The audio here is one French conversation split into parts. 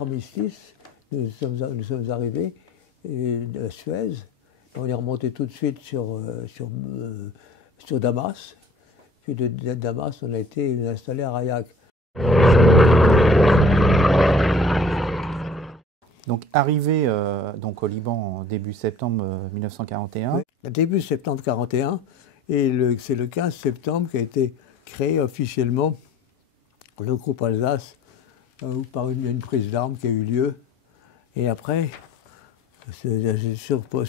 l'armistice, nous sommes arrivés à Suez. On est remonté tout de suite sur Damas. Puis de Damas, on a été installé à Rayak. Donc arrivé donc au Liban en début septembre 1941. Oui, début septembre 1941, et c'est le 15 septembre qu'a été créé officiellement le groupe Alsace par une prise d'armes qui a eu lieu. Et après, j'ai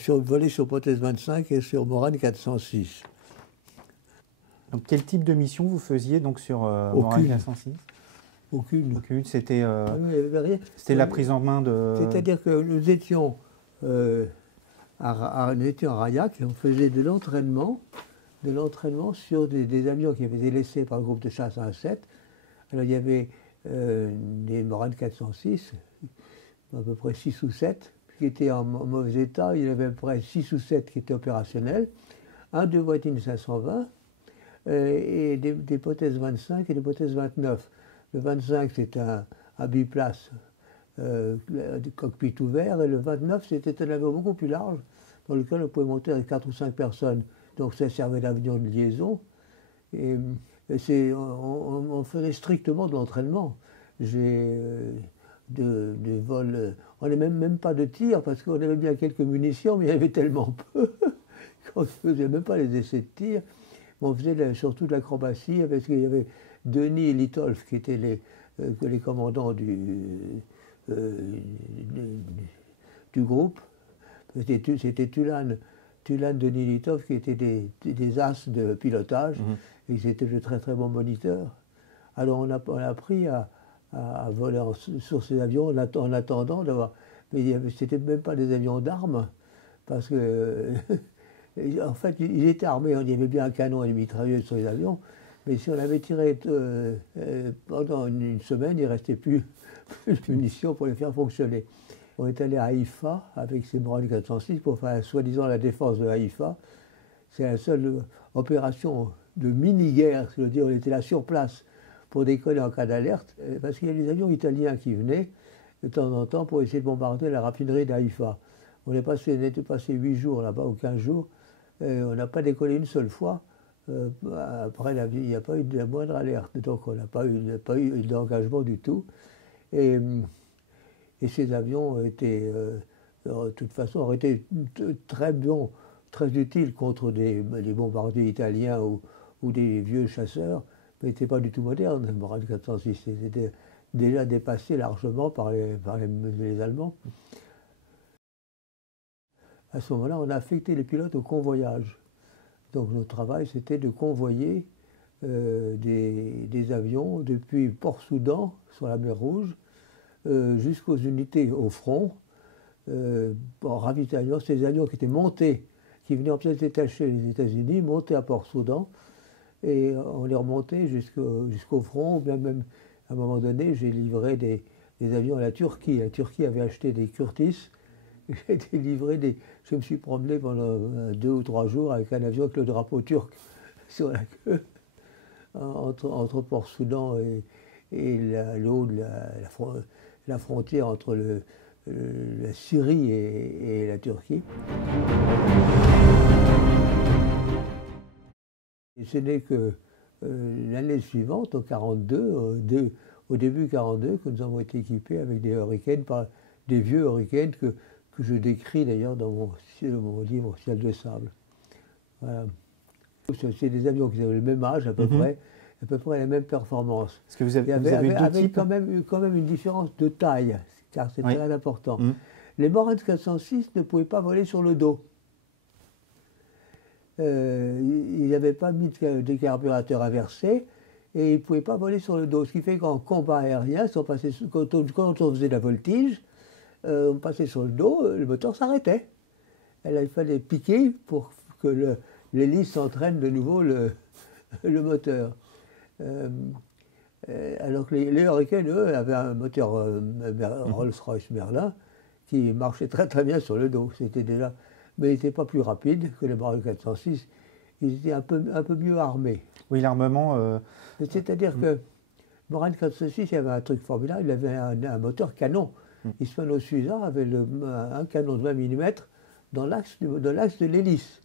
volé sur Potez 25 et sur Morane 406. Donc quel type de mission vous faisiez donc sur Morane 406? Aucune. C'était c'était la prise en main de... C'est-à-dire que nous étions à Rayak et on faisait de l'entraînement sur des avions qui avaient été laissés par le groupe de chasse 1-7. Alors il y avait des Morane 406, à peu près 6 ou 7, qui étaient en mauvais état. Il y avait à peu près 6 ou 7 qui étaient opérationnels, un de Voitine 520 et des Potez 25 et des Potez 29. Le 25, c'était un biplace, cockpit ouvert, et le 29, c'était un avion beaucoup plus large, dans lequel on pouvait monter avec 4 ou 5 personnes. Donc ça servait d'avion de liaison. Et on faisait strictement de l'entraînement. De vol, on n'avait même pas de tir, parce qu'on avait bien quelques munitions, mais il y en avait tellement peu qu'on ne faisait même pas les essais de tir. On faisait surtout de l'acrobatie, parce qu'il y avait Denis et Litolf, qui étaient les commandants du groupe. C'était Tulan, Denis, Litolf, qui étaient des as de pilotage, et ils étaient de très très bons moniteurs. Alors on a appris à voler sur ces avions en attendant d'avoir... Mais c'était même pas des avions d'armes, parce que en fait ils étaient armés, il y avait bien un canon et des mitrailleuses sur les avions. Mais si on avait tiré pendant une semaine, il ne restait plus de munitions pour les faire fonctionner. On est allé à Haïfa avec ces Morane 406 pour faire soi-disant la défense de Haïfa. C'est la seule opération de mini-guerre, je veux dire, on était là sur place pour décoller en cas d'alerte, parce qu'il y a des avions italiens qui venaient de temps en temps pour essayer de bombarder la raffinerie d'Haïfa. On était passé 8 jours là-bas, ou 15 jours, et on n'a pas décollé une seule fois. Après, il n'y a pas eu de la moindre alerte, donc on n'a pas eu d'engagement du tout. Et ces avions étaient, de toute façon, auraient été très bons, très utiles contre des bombardiers italiens ou des vieux chasseurs, mais n'étaient pas du tout modernes. Le Morane 406 était déjà dépassé largement par les Allemands. À ce moment-là, on a affecté les pilotes au convoyage. Donc notre travail, c'était de convoyer des avions depuis Port-Soudan, sur la mer Rouge, jusqu'aux unités au front, en ravitaillement. C'était des avions qui étaient montés, qui venaient en pièces détachées des États-Unis, montés à Port-Soudan, et on les remontait jusqu'au front, ou bien même, à un moment donné, j'ai livré des avions à la Turquie. La Turquie avait acheté des Curtiss. J'ai été livré je me suis promené pendant 2 ou 3 jours avec un avion avec le drapeau turc sur la queue, entre Port-Soudan et l'eau de la frontière entre la Syrie et la Turquie. Et ce n'est que l'année suivante, au 42, au début 42, que nous avons été équipés avec des Hurricanes, des vieux Hurricanes que je décris d'ailleurs dans mon livre Ciel de sable. Voilà. C'est des avions qui avaient le même âge à peu près les mêmes performances. Est-ce que vous avez deux types quand même une différence de taille, car c'est très important. Les Morane 406 ne pouvaient pas voler sur le dos. Ils n'avaient pas mis de carburateur inversé et ils ne pouvaient pas voler sur le dos. Ce qui fait qu'en combat aérien, quand on faisait la voltige, on passait sur le dos, le moteur s'arrêtait. Il fallait piquer pour que l'hélice entraîne de nouveau le moteur. Alors que les Hurricanes, eux, avaient un moteur Rolls-Royce Merlin qui marchait très très bien sur le dos. Mais il n'était pas plus rapide que les Morane 406. Ils étaient un peu mieux armés. Oui, l'armement... C'est-à-dire que Morane 406, il y avait un truc formidable, il avait un moteur canon. Hispano-Suiza avait un canon de 20 mm dans l'axe de l'hélice.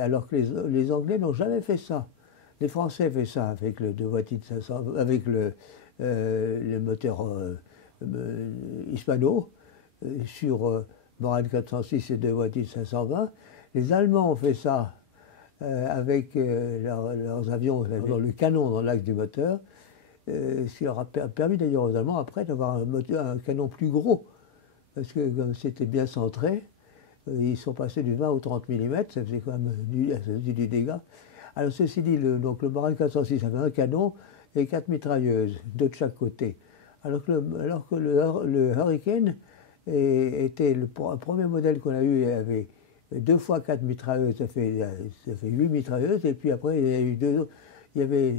Alors que les Anglais n'ont jamais fait ça. Les Français avaient ça avec le Devoiti de 500, avec le moteur Hispano sur Morane 406 et Devoiti de 520. Les Allemands ont fait ça avec leurs avions dans le canon dans l'axe du moteur, ce qui leur a permis d'ailleurs aux Allemands après d'avoir un canon plus gros, parce que comme c'était bien centré, ils sont passés du 20 au 30 mm, ça faisait quand même du dégât. Alors ceci dit, donc le Morane 406 avait un canon et 4 mitrailleuses, deux de chaque côté. Alors que le Hurricane était le premier modèle qu'on a eu, il avait 2 fois 4 mitrailleuses, ça fait 8 mitrailleuses, et puis après il y avait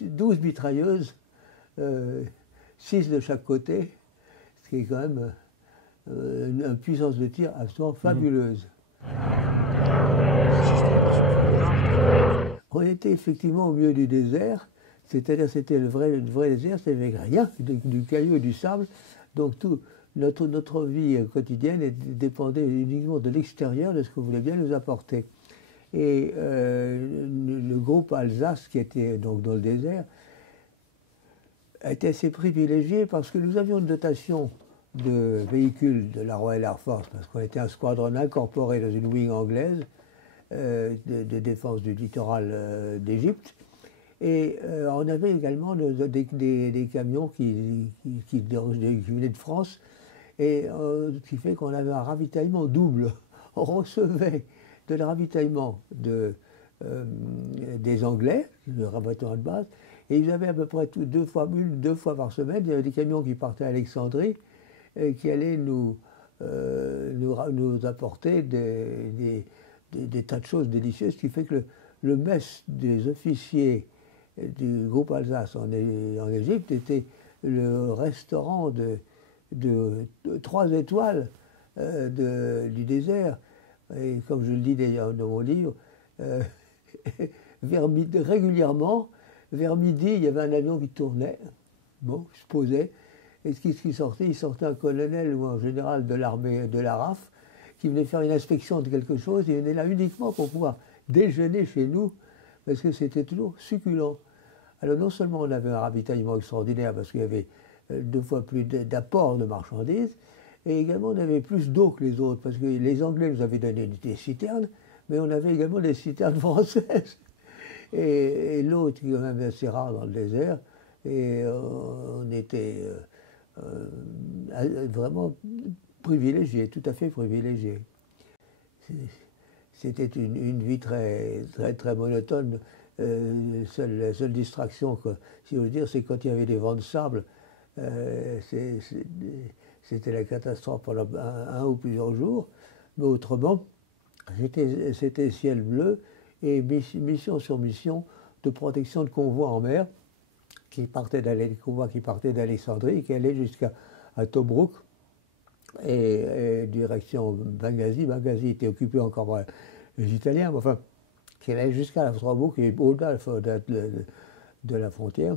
12 mitrailleuses, 6 de chaque côté, ce qui est quand même une puissance de tir absolument fabuleuse. On était effectivement au milieu du désert, c'est-à-dire c'était le vrai désert, c'était rien, du caillou et du sable, donc notre vie quotidienne dépendait uniquement de l'extérieur, de ce qu'on voulait bien nous apporter. Et le groupe Alsace, qui était donc dans le désert, était assez privilégié parce que nous avions une dotation de véhicules de la Royal Air Force, parce qu'on était un squadron incorporé dans une wing anglaise de défense du littoral d'Égypte. Et on avait également des camions qui venaient de France, et ce qui fait qu'on avait un ravitaillement double. On recevait de le ravitaillement des Anglais, le ravitaillement de base, et ils avaient à peu près deux fois par semaine, il y avait des camions qui partaient à Alexandrie et qui allaient nous apporter des tas de choses délicieuses, ce qui fait que le mess des officiers du groupe Alsace en Égypte était le restaurant de 3 étoiles du désert. Et comme je le dis d'ailleurs dans mon livre, régulièrement, vers midi, il y avait un avion qui tournait, se posait, et ce qui sortait, il sortait un colonel ou un général de l'armée de la RAF qui venait faire une inspection de quelque chose, il venait là uniquement pour pouvoir déjeuner chez nous, parce que c'était toujours succulent. Alors non seulement on avait un ravitaillement extraordinaire, parce qu'il y avait 2 fois plus d'apport de marchandises, et également on avait plus d'eau que les autres, parce que les Anglais nous avaient donné des citernes, mais on avait également des citernes françaises. Et l'eau était quand même assez rare dans le désert, et on était vraiment privilégiés, tout à fait privilégiés. C'était une vie très, très, très monotone. La seule distraction, si je veux dire, c'est quand il y avait des vents de sable. C'était la catastrophe pendant un ou plusieurs jours. Mais autrement, c'était ciel bleu et mission sur mission de protection de convois en mer des convois qui partaient d'Alexandrie, qui allaient jusqu'à Tobrouk et direction Benghazi. Benghazi était occupé encore par les Italiens, mais enfin, qui allait jusqu'à la Tobrouk et au-delà de la frontière.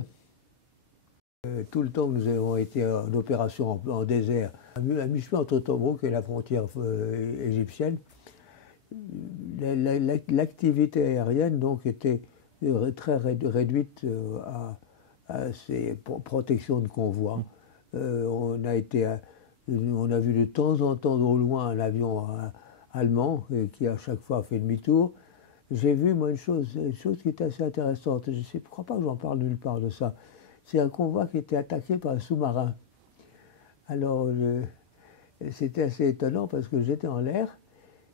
Tout le temps que nous avons été en opération en désert, à mi-chemin entre Tobrouk et la frontière égyptienne, l'activité aérienne donc était très réduite à ces protections de convois. On a vu de temps en temps au loin un avion allemand qui à chaque fois fait demi-tour. J'ai vu moi une chose qui était assez intéressante. Je ne crois pas que j'en parle nulle part de ça. C'est un convoi qui était attaqué par un sous-marin. Alors c'était assez étonnant parce que j'étais en l'air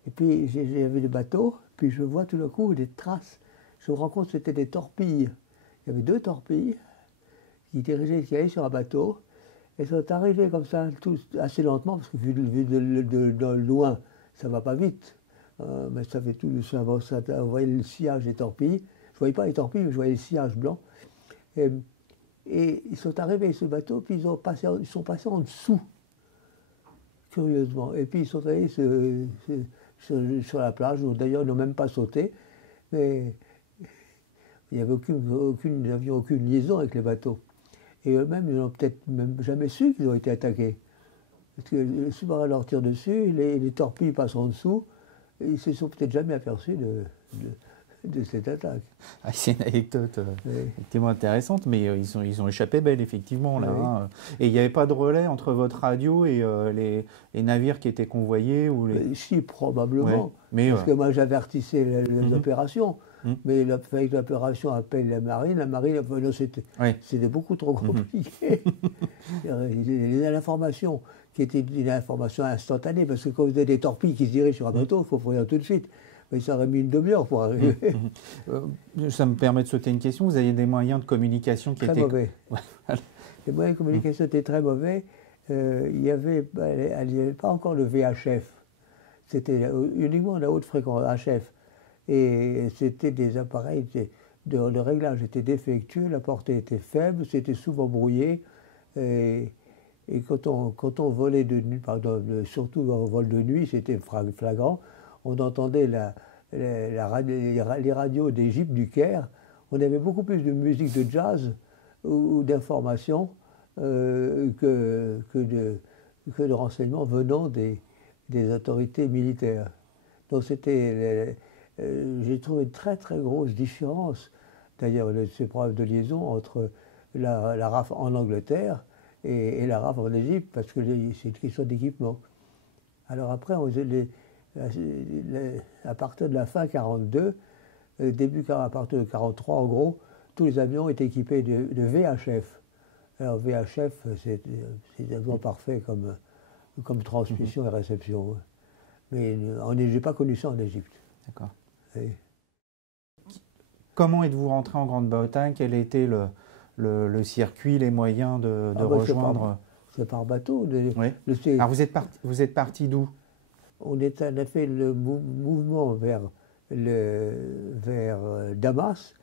et puis j'avais des bateaux, puis je vois tout d'un coup des traces. Je me rends compte que c'était des torpilles. Il y avait 2 torpilles qui allaient sur un bateau. Elles sont arrivées comme ça, assez lentement, parce que vu de loin, ça ne va pas vite. Mais ça fait tout, ça, on voyait le sillage des torpilles. Je ne voyais pas les torpilles, mais je voyais le sillage blanc. Et ils sont arrivés avec ce bateau, puis ils sont passés en dessous, curieusement. Et puis ils sont allés sur la plage, où d'ailleurs ils n'ont même pas sauté. Mais il n'y avait nous n'avions aucune liaison avec les bateaux. Et eux-mêmes, ils n'ont peut-être même jamais su qu'ils ont été attaqués. Parce que les sous-marins leur tirent dessus, les torpilles passent en dessous, et ils ne se sont peut-être jamais aperçus de cette attaque. Ah, c'est une anecdote effectivement intéressante, mais ils ont échappé belle, effectivement. Là, oui. hein. Et il n'y avait pas de relais entre votre radio et les navires qui étaient convoyés ou les... Si, probablement. Ouais. Mais, parce que moi, j'avertissais les opérations. Mais avec l'opération appelle la marine, c'était beaucoup trop compliqué. L'information qui était une information instantanée, parce que quand vous avez des torpilles qui se dirigent sur un bateau, il faut prévenir tout de suite. Mais ça aurait mis une demi-heure pour arriver. Ça me permet de sauter une question. Vous aviez des moyens de communication qui très étaient... mauvais. Les moyens de communication étaient très mauvais. Il n'y avait pas encore le VHF. C'était uniquement la haute fréquence, HF. Et c'était des appareils de réglage étaient défectueux, la portée était faible, c'était souvent brouillé. Et quand on volait de nuit, surtout en vol de nuit, c'était flagrant. On entendait les radios des jeeps du Caire. On avait beaucoup plus de musique de jazz ou d'informations que de renseignements venant des autorités militaires. Donc j'ai trouvé une très très grosse différence, d'ailleurs, ces problèmes de liaison entre la RAF en Angleterre et la RAF en Égypte, parce que c'est une question d'équipement. Alors après, à partir de la fin 1942, à partir de 1943, en gros, tous les avions étaient équipés de VHF. Alors VHF, c'est absolument parfait comme transmission et réception. Mais je n'ai pas connu ça en Égypte. D'accord. Et... Comment êtes-vous rentré en Grande-Bretagne? Quel était le circuit, les moyens de rejoindre? C'est par bateau. Oui. Alors vous êtes parti d'où? On a fait le mouvement vers Damas.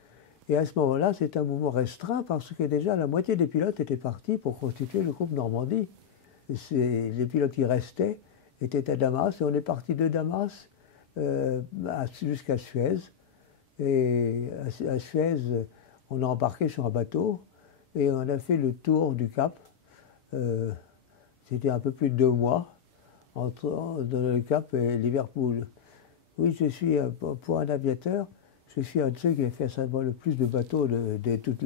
Et à ce moment-là, c'est un mouvement restreint parce que déjà la moitié des pilotes étaient partis pour constituer le groupe Normandie. Les pilotes qui restaient étaient à Damas et on est parti de Damas jusqu'à Suez. Et à Suez, on a embarqué sur un bateau et on a fait le tour du Cap. C'était un peu plus de 2 mois entre le Cap et Liverpool. Oui, je suis, pour un aviateur, je suis un de ceux qui a fait le plus de bateaux de toute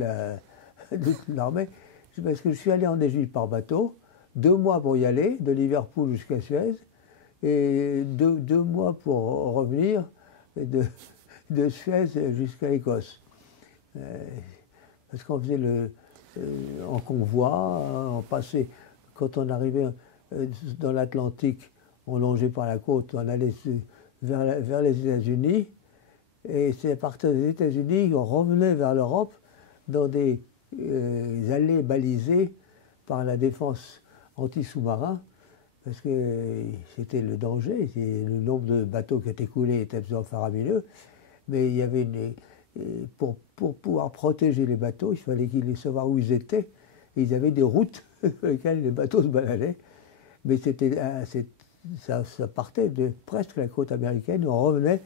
l'armée. Parce que je suis allé en Égypte par bateau, 2 mois pour y aller, de Liverpool jusqu'à Suez, et 2 mois pour revenir de Suez jusqu'à l'Écosse. Parce qu'on faisait en convoi, on passait, quand on arrivait dans l'Atlantique, on longeait par la côte, on allait vers les États-Unis, et c'est à partir des États-Unis qu'on revenait vers l'Europe dans des allées balisées par la défense anti-sous-marin, parce que c'était le danger, le nombre de bateaux qui étaient coulés était absolument faramineux, mais il y avait pour pouvoir protéger les bateaux, il fallait qu'ils savoir où ils étaient, et ils avaient des routes sur lesquelles les bateaux se baladaient, mais ça partait de presque la côte américaine, on revenait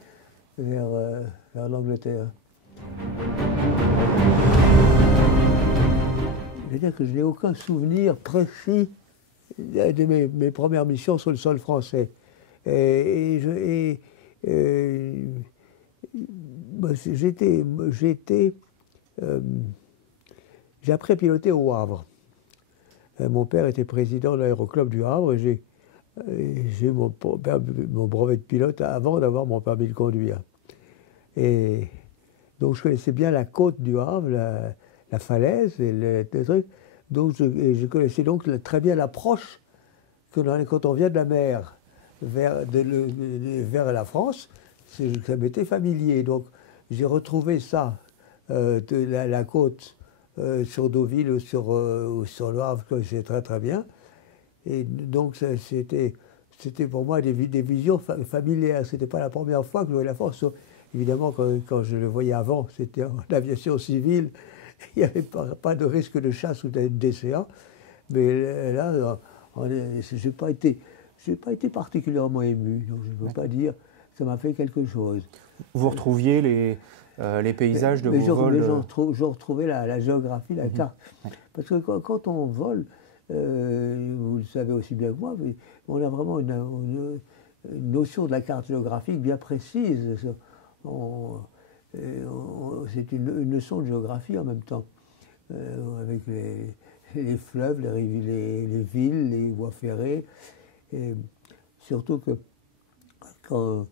vers l'Angleterre. C'est-à-dire que je n'ai aucun souvenir précis de mes premières missions sur le sol français. J'ai après piloté au Havre. Mon père était président de l'aéroclub du Havre et j'ai mon brevet de pilote avant d'avoir mon permis de conduire. Et donc je connaissais bien la côte du Havre, la falaise et les trucs. Donc je connaissais donc très bien l'approche quand on vient de la mer vers la France. Ça m'était familier. Donc j'ai retrouvé ça de la côte sur Deauville ou sur le Havre, que je sais très très bien. Et donc c'était pour moi des visions familières. C'était pas la première fois que je voyais la France. Évidemment, quand je le voyais avant, c'était en aviation civile. Il n'y avait pas de risque de chasse ou d'essai. Mais là, je n'ai pas été particulièrement ému. Donc je ne peux pas dire. ça m'a fait quelque chose. Vous retrouviez les paysages de vos vols? Je retrouvais la géographie, la carte. Parce que quand on vole, vous le savez aussi bien que moi, on a vraiment une notion de la carte géographique bien précise. C'est une leçon de géographie en même temps, avec les fleuves, les villes, les voies ferrées. Et surtout que quand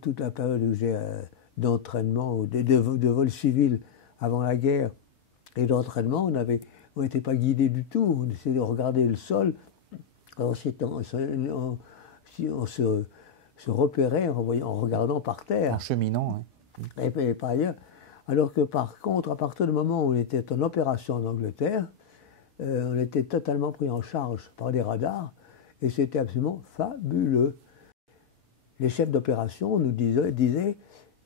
toute la période où j'ai d'entraînement, de vol civil avant la guerre et d'entraînement, on n'était pas guidé du tout. On essayait de regarder le sol. Ensuite, on se repérait en regardant par terre. En cheminant, oui. Et par ailleurs. Alors que par contre, à partir du moment où on était en opération en Angleterre, on était totalement pris en charge par les radars et c'était absolument fabuleux. Les chefs d'opération nous disaient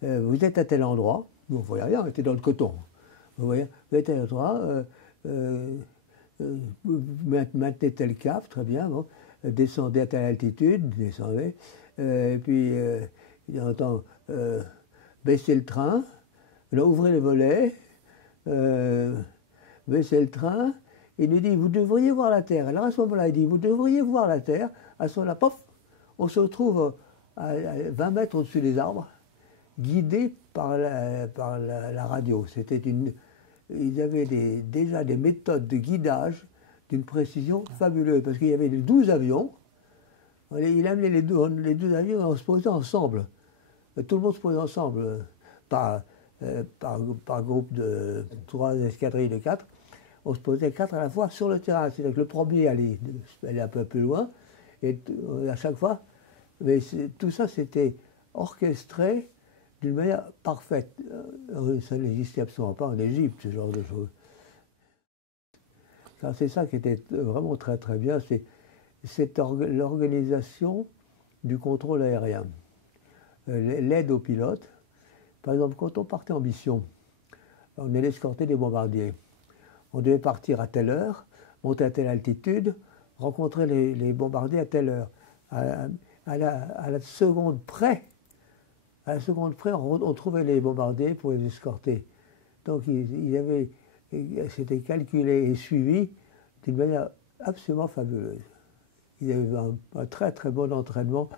vous êtes à tel endroit, nous on ne voyait rien, on était dans le coton. Vous êtes à tel endroit, maintenez tel cap, très bien, bon, descendez à telle altitude, descendez, et puis on entend baissez le train, là, ouvrez les volets, baissez le train. Il nous dit, vous devriez voir la Terre. Alors à ce moment-là, il dit, vous devriez voir la Terre. À ce moment-là, pof, on se retrouve à 20 mètres au-dessus des arbres, guidé par la radio. Ils avaient déjà des méthodes de guidage d'une précision fabuleuse, parce qu'il y avait 12 avions. Il amenait les 12 avions et on se posait ensemble. Tout le monde se posait ensemble, par groupe de 3 escadrilles de 4. On se posait 4 à la fois sur le terrain. C'est-à-dire que le premier allait un peu plus loin, et à chaque fois, mais tout ça c'était orchestré d'une manière parfaite. Ça n'existait absolument pas en Égypte, ce genre de choses. C'est ça qui était vraiment très très bien, c'est l'organisation du contrôle aérien. L'aide aux pilotes. Par exemple, quand on partait en mission, on allait escorter des bombardiers. On devait partir à telle heure, monter à telle altitude, rencontrer les bombardiers à telle heure. À la seconde près, on trouvait les bombardiers pour les escorter. Donc c'était calculé et suivi d'une manière absolument fabuleuse. Il y avait un très très bon entraînement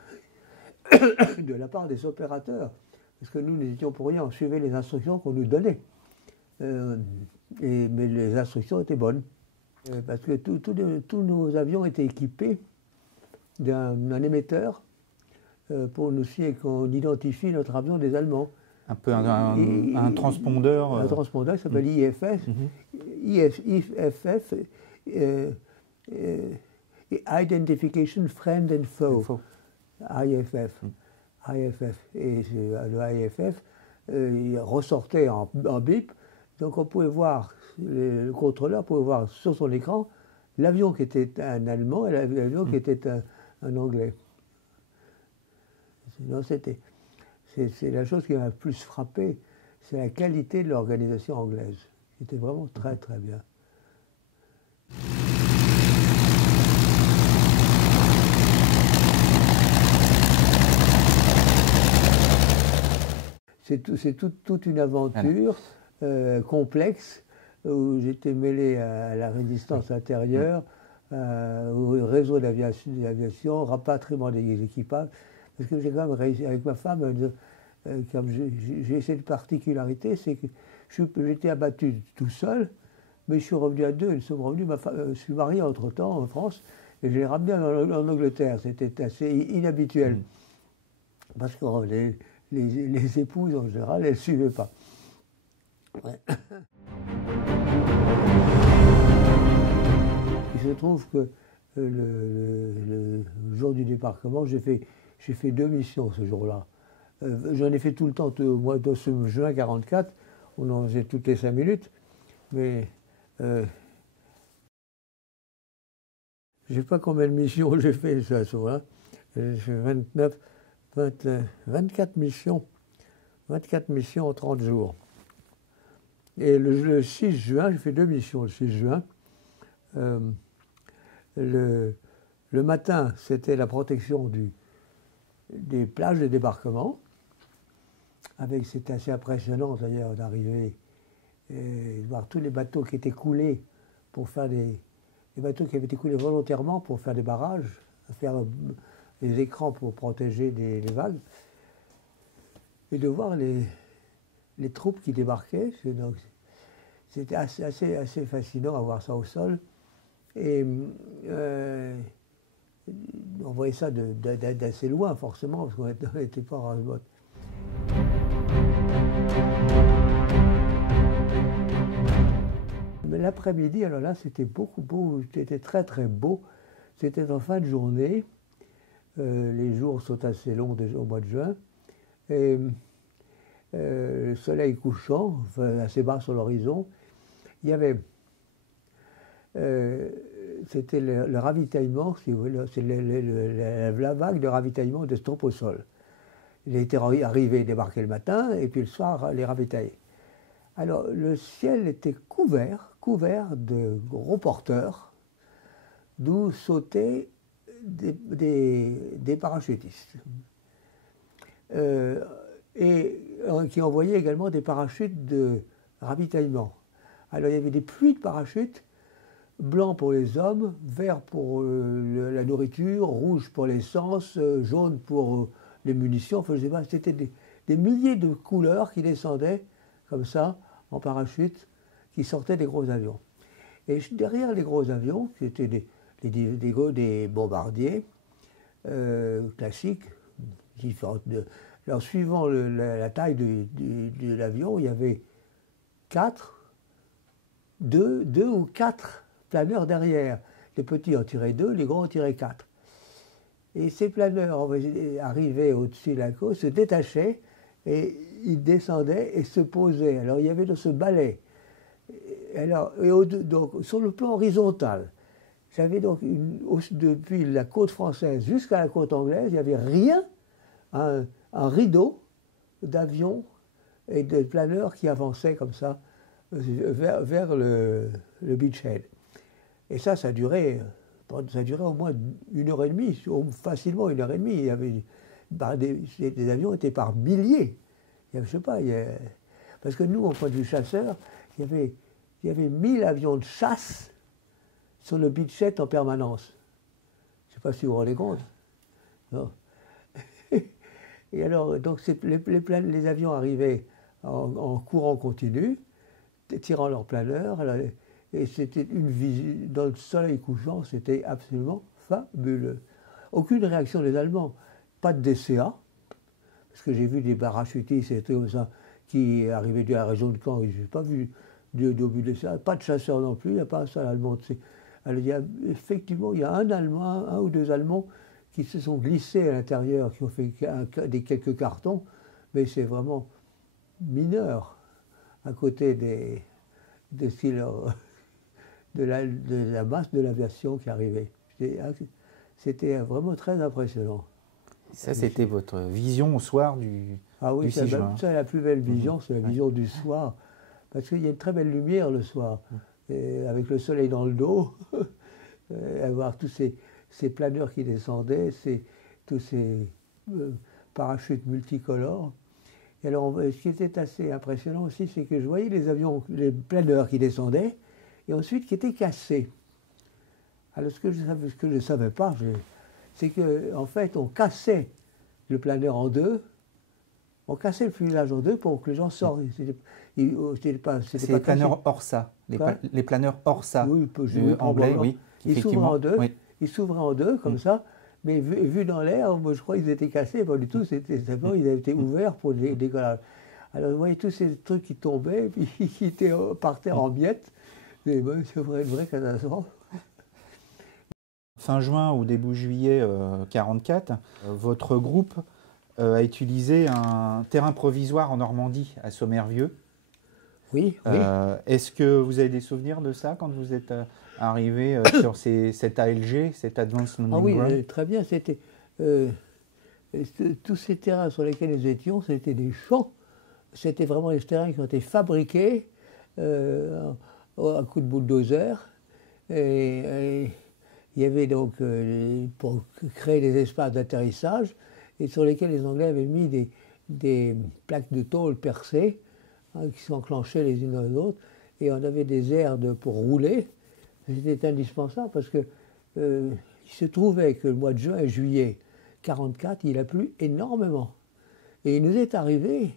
de la part des opérateurs, parce que nous n'étions pour rien, on suivait les instructions qu'on nous donnait. Mais les instructions étaient bonnes, parce que tous nos avions étaient équipés d'un émetteur pour nous signaler qu'on identifie notre avion des Allemands. Un peu un transpondeur. Un transpondeur qui s'appelle IFF. IFF, Identification Friend and Foe. IFF. IFF. Et le IFF, il ressortait en bip. Donc on pouvait voir, le contrôleur pouvait voir sur son écran l'avion qui était un Allemand et l'avion qui était un Anglais. C'est la chose qui m'a le plus frappé, c'est la qualité de l'organisation anglaise. C'était vraiment très très bien. C'est toute une aviature complexe où j'étais mêlé à la résistance intérieure, au réseau d'aviation, rapatriement des équipages. Parce que j'ai quand même réussi, avec ma femme, j'ai cette particularité, c'est que j'étais abattu tout seul, mais je suis revenu à deux. Nous sommes revenus, je suis marié entre-temps en France, et je l'ai ramené en Angleterre. C'était assez inhabituel. Parce que les épouses, en général, elles ne suivaient pas. Ouais. Il se trouve que le jour du débarquement, j'ai fait 2 missions ce jour-là. J'en ai fait tout le temps, au mois de juin 1944, on en faisait toutes les 5 minutes, mais je ne sais pas combien de missions j'ai fait ce jour-là. J'ai fait 24 missions en 30 jours. Et le 6 juin, j'ai fait 2 missions le 6 juin. Le matin, c'était la protection des plages de débarquement. C'était assez impressionnant d'ailleurs d'arriver et de voir tous les bateaux qui étaient coulés pour faire les bateaux qui avaient été coulés volontairement pour faire des barrages, faire des écrans pour protéger les vagues, et de voir les troupes qui débarquaient. C'était assez fascinant à voir ça au sol. Et on voyait ça d'assez loin, forcément, parce qu'on n'était pas en rase-botte. Mais l'après-midi, alors là, c'était beaucoup beau, c'était très très beau. C'était en fin de journée. Les jours sont assez longs déjà au mois de juin. Et le soleil couchant, enfin, assez bas sur l'horizon. Il y avait. C'était le ravitaillement, si vous voulez, c'est la vague de ravitaillement des troupes au sol. Ils étaient arrivés, débarqués le matin, et puis le soir, les ravitailler. Alors, le ciel était couvert de gros porteurs, d'où sautaient des parachutistes. Et qui envoyaient également des parachutes de ravitaillement. Alors, il y avait des pluies de parachutes, blanc pour les hommes, vert pour la nourriture, rouge pour l'essence, jaune pour les munitions. Enfin, je sais pas, c'était des milliers de couleurs qui descendaient comme ça, en parachute, qui sortaient des gros avions. Et derrière les gros avions, c'était des bombardiers classiques, différentes. Alors, suivant la taille de l'avion, il y avait 2 ou 4 planeurs derrière. Les petits en tiraient 2, les grands en tiraient 4. Et ces planeurs arrivaient au-dessus de la côte, se détachaient, et ils descendaient et se posaient. Alors il y avait de ce balai. Donc, sur le plan horizontal, j'avais donc depuis la côte française jusqu'à la côte anglaise, il n'y avait rien, un rideau d'avions et de planeurs qui avançaient comme ça vers le beachhead. Et ça durait au moins 1h30, facilement 1h30. Il y avait, les avions étaient par milliers. Je ne sais pas, parce que nous, au point de vue chasseur, il y avait 1000 avions de chasse sur le beachhead en permanence. Je ne sais pas si vous vous rendez compte. Non. Et alors, donc les avions arrivaient en courant continu, tirant leur planeur. Et c'était une visite dans le soleil couchant, c'était absolument fabuleux. Aucune réaction des Allemands, pas de DCA, parce que j'ai vu des parachutistes et tout comme ça qui arrivaient de la région de Caen, et je n'ai pas vu d'obus de DCA, pas de chasseurs non plus, il n'y a pas un seul Allemand. Alors, effectivement, il y a un ou deux Allemands qui se sont glissés à l'intérieur, qui ont fait quelques cartons, mais c'est vraiment mineur à côté de la masse de l'aviation qui arrivait. C'était vraiment très impressionnant. Ça, c'était votre vision au soir du 6 juin. Ça, la plus belle vision, c'est la vision du soir. Parce qu'il y a une très belle lumière le soir, et avec le soleil dans le dos, avoir tous ces planeurs qui descendaient, tous ces parachutes multicolores. Et alors, ce qui était assez impressionnant aussi, c'est que je voyais les planeurs qui descendaient, et ensuite qui étaient cassés. Alors ce que je ne savais pas, c'est qu'en fait, on cassait le planeur en deux, on cassait le fuselage en deux pour que les gens sortent. C'est les planeurs ORSA, les planeurs ORSA, oui, anglais, oui. Ils s'ouvraient en deux, comme ça, mais vu dans l'air, moi je crois qu'ils étaient cassés, pas du tout, simplement ils avaient été ouverts pour le décollage. Alors vous voyez tous ces trucs qui tombaient, puis qui partaient en miettes. C'est une vraie catastrophe. Fin juin ou début juillet 1944, votre groupe a utilisé un terrain provisoire en Normandie, à Sommervieux. Oui. Est-ce que vous avez des souvenirs de ça quand vous êtes arrivé sur cet ALG, cet Advanced Landing Ground? Oui, très bien. C'était tous ces terrains sur lesquels nous étions, c'était des champs. C'était vraiment des terrains qui ont été fabriqués à coup de bulldozer. Et il y avait donc, pour créer des espaces d'atterrissage, et sur lesquels les Anglais avaient mis des plaques de tôle percées, hein, qui s'enclenchaient les unes dans les autres, et on avait des aires pour rouler. C'était indispensable parce que il se trouvait que le mois de juin et juillet 1944, il a plu énormément. Et il nous est arrivé,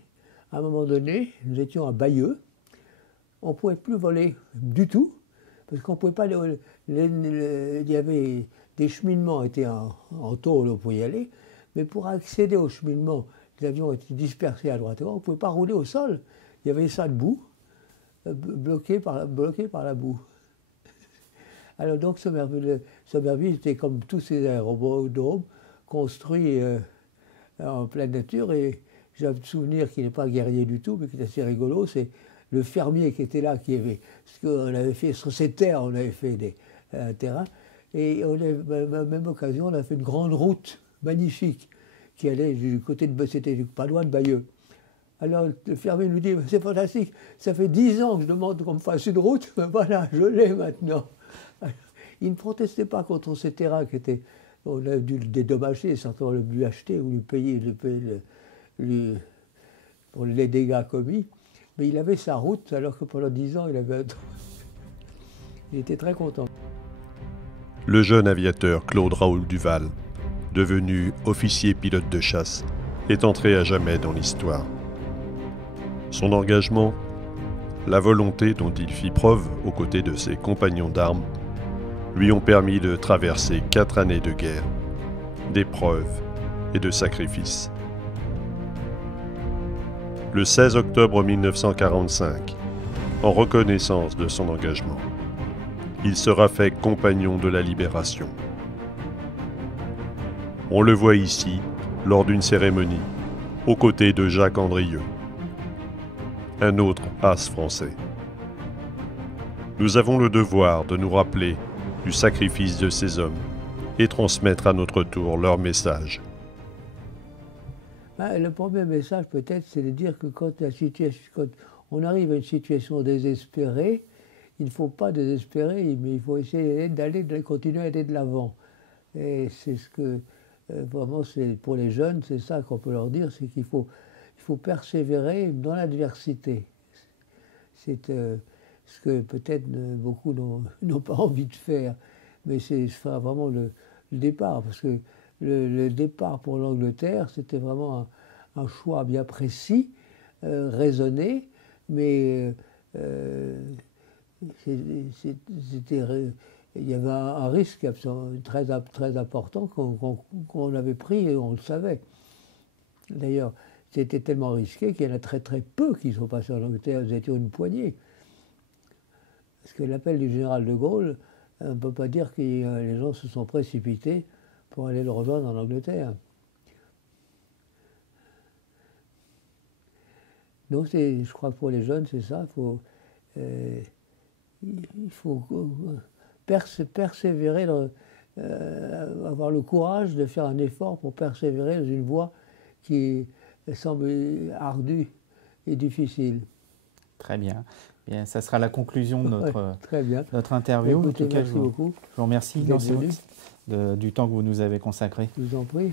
à un moment donné, nous étions à Bayeux, on ne pouvait plus voler du tout, parce qu'on ne pouvait pas il y avait des cheminements étaient en tôle, on pouvait y aller, mais pour accéder aux cheminements, les avions étaient dispersés à droite et à gauche, on ne pouvait pas rouler au sol. Il y avait ça debout, bloqué par la boue. Alors donc Sommerville était comme tous ces aérodromes, construits en pleine nature, et j'ai un souvenir qui n'est pas guerrier du tout, mais qui est assez rigolo, c'est le fermier qui était là, parce qu'on avait fait sur ces terres, on avait fait un terrain, et à la même occasion, on a fait une grande route magnifique qui allait du côté de, c'était pas loin de Bayeux. Alors le fermier nous dit, c'est fantastique, ça fait 10 ans que je demande qu'on me fasse une route, mais voilà, je l'ai maintenant. Alors, il ne protestait pas contre ces terrains qui étaient, on a dû le dédommager, certainement lui acheter ou lui payer pour les dégâts commis, mais il avait sa route alors que pendant 10 ans, il était très content. Le jeune aviateur Claude Raoul Duval, devenu officier pilote de chasse, est entré à jamais dans l'histoire. Son engagement, la volonté dont il fit preuve aux côtés de ses compagnons d'armes, lui ont permis de traverser 4 années de guerre, d'épreuves et de sacrifices. Le 16 octobre 1945, en reconnaissance de son engagement, il sera fait compagnon de la Libération. On le voit ici, lors d'une cérémonie, aux côtés de Jacques Andrieux, un autre as français. Nous avons le devoir de nous rappeler du sacrifice de ces hommes et transmettre à notre tour leur message. Le premier message peut-être, c'est de dire que quand on arrive à une situation désespérée, il ne faut pas désespérer, mais il faut essayer de continuer à aller de l'avant. Et c'est ce que, vraiment, pour les jeunes, c'est ça qu'on peut leur dire, c'est qu'il faut persévérer dans l'adversité. C'est ce que peut-être beaucoup n'ont pas envie de faire, mais c'est vraiment le départ, parce que le départ pour l'Angleterre, c'était vraiment un choix bien précis, raisonné, mais il y avait un risque très important qu'on avait pris et on le savait. D'ailleurs, c'était tellement risqué qu'il y en a très peu qui sont passés en Angleterre, vous étiez une poignée. Parce que l'appel du général de Gaulle, on ne peut pas dire que les gens se sont précipités pour aller le rejoindre en Angleterre. Donc je crois que pour les jeunes, c'est ça, il faut persévérer, avoir le courage de faire un effort pour persévérer dans une voie qui semble ardue et difficile. Très bien. Bien, ça sera la conclusion de notre interview. Écoutez, en tout cas, merci beaucoup. Je vous remercie du temps que vous nous avez consacré. Je vous en prie.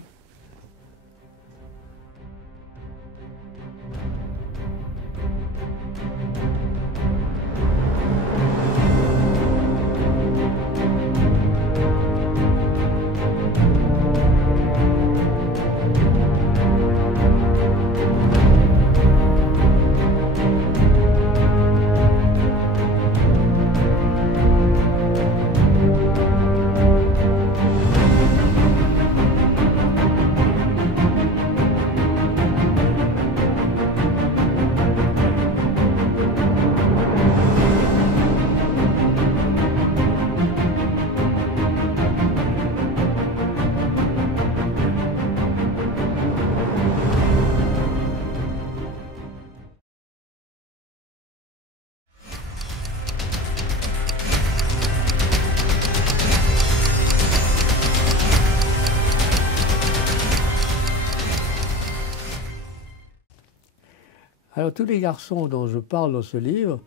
Alors tous les garçons dont je parle dans ce livre,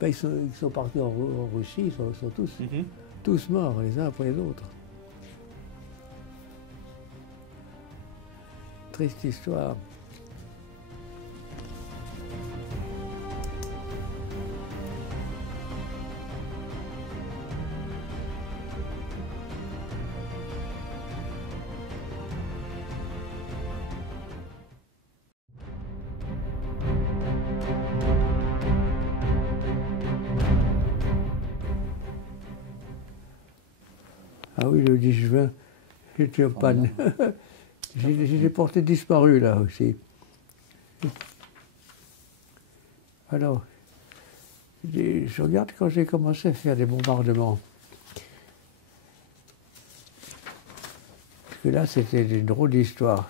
ils sont partis en Russie, ils sont tous morts, les uns après les autres. triste histoire. Ah oui, le 10 juin, j'étais en panne. J'ai porté disparu là aussi. Alors, je regarde quand j'ai commencé à faire des bombardements. Parce que là, c'était une drôle d'histoire.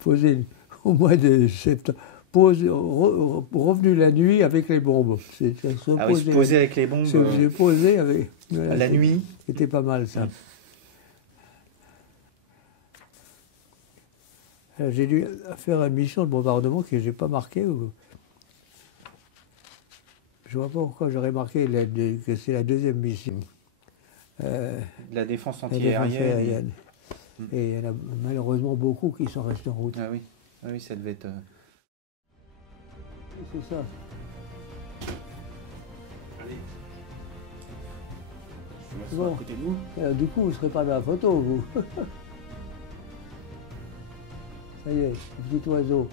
Posé au mois de septembre, revenu la nuit avec les bombes. Ah oui, se poser avec les bombes. Se poser avec. Voilà, la nuit. C'était pas mal ça. J'ai dû faire une mission de bombardement que je n'ai pas marquée. Je ne vois pas pourquoi j'aurais marqué que c'est la deuxième mission. La défense antiaérienne. Et il y en a malheureusement beaucoup qui sont restés en route. Ah oui, ah oui, ça devait être... C'est ça. Allez. Je Bon. à côté de vous. Alors, du coup, vous ne serez pas dans la photo, vous. Ça y est, le petit oiseau.